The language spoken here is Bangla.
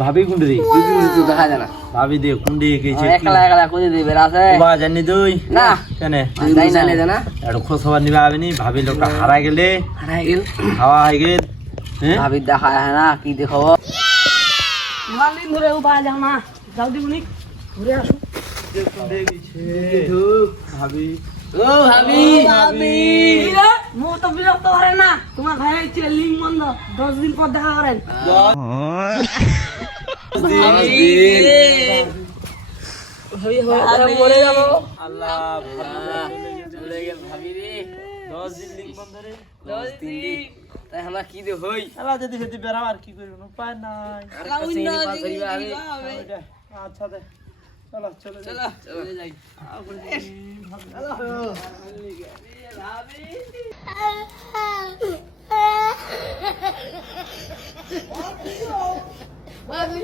ভাবি কুন্ডি তো দেখা যায় না ভাবি দে কুন্ডি গেছে একলা একলা করে দিবে আছে বা জানি তুই না কেন যাই না লে জানা আর খোঁজ খবর নিবা আবেনি ভাবি লোকটা হারা গেলে হারাই গেল হাওয়া হয়ে গেল হ্যাঁ ভাবি দেখা হয় না কি দেখো দিন ধরে ও পাওয়া যাও না যাও দিবনি ঘুরে আসো ভাবি ও ভাবি ভাবি মো তো বিরক্ত করে না তোমার ভাই ছিল লিঙ্ক বন্ধ 10 দিন পর দেখা করেন মরে যাবো আল্লাহ চলে গেল ভাবি রে 10 দিন লিঙ্ক বন্ধ রে 10 দিন তাই আমরা কি দে হই আল্লাহ যদি হেদি বেরাম আর কি করব উপায় নাই আচ্ছা দে চলো চলো চলো চলে যাই ভাবি